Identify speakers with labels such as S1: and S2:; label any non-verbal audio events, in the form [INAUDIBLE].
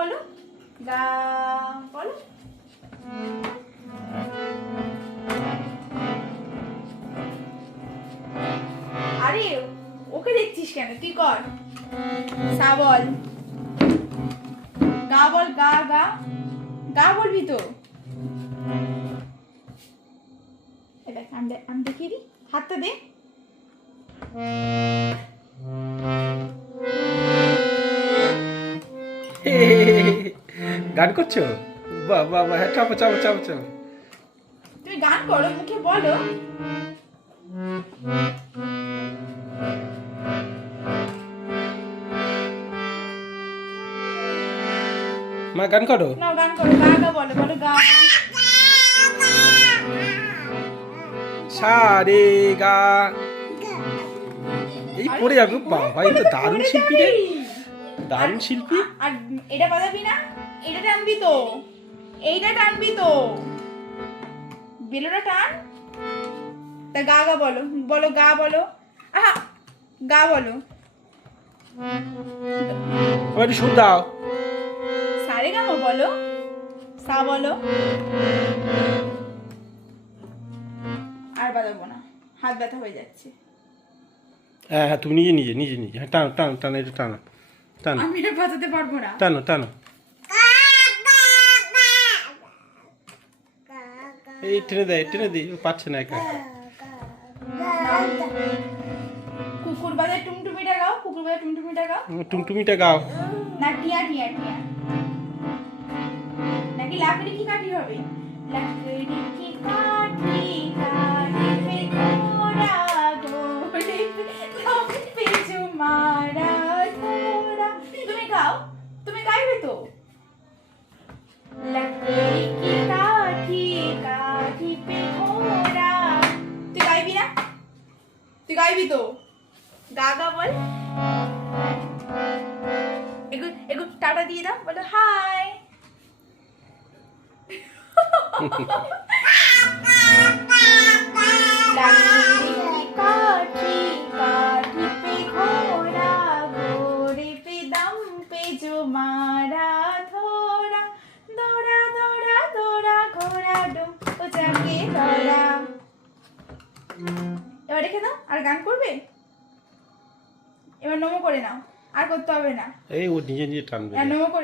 S1: বলো? গা, বলো। আরে, ওকে দেখছিস কেন? তুই কর। সা বল। গা বল, গা গা। গা বলবি তো? আমি দেখিয়ে দিই হাতটা দে।
S2: গান করছ? বাহ বাহ বাহ হ্যাঁ চাপো চাপো চাপো চাপো।
S1: তুমি গান করো মুখে বলো।
S2: মা গান করো।
S1: না গান করো গা গা বলো বলো গা
S2: সা রে গা। এই পড়ে যাবে বাবা এই তো দারুণ শিল্পী রে। দারুণ শিল্পী।
S1: আর এটা বাজাবি না? এটা টানবি তো। এইটা টানবি তো। বেলোটা টান। তা গা গা বলো। বলো গা বলো। আহা গা বলো।
S2: একটু সুর দাও।
S1: সারে গামা বলো। সা বলো। আর বাজাবো না। হাত ব্যথা হয়ে যাচ্ছে।
S2: হ্যাঁ হ্যাঁ তুমি নিজে নিজে নিজে। নিজে হ্যাঁ টানো টানো টানো এটা টানো। টানো।
S1: আমি এটা বাজাতে পারব না।
S2: টানো টানো। এই টেনে দেয় টেনে দিই পাচ্ছে না একা।
S1: কুকুর টুমটুমিটা গাও কুকুর টুমটুমিটা গাও।
S2: ও, টুমটুমিটা গাও।
S1: না টিয়া টিয়া টিয়া। নাকি লাকড়ি কি হবে? লাকড়ি কি পে তুমি গাও তুমি গাইবে তো? লাকড়ি কি গাইবি তো। গা বল। একটু একটু টাটা দিয়ে দাও বলো হাই [LAUGHS] এবার রেখে দাও আর গান করবে? এবার নমো করে নাও আর করতে হবে না।
S2: এই ও নিজে নিজে টানবে।
S1: আর নমো করে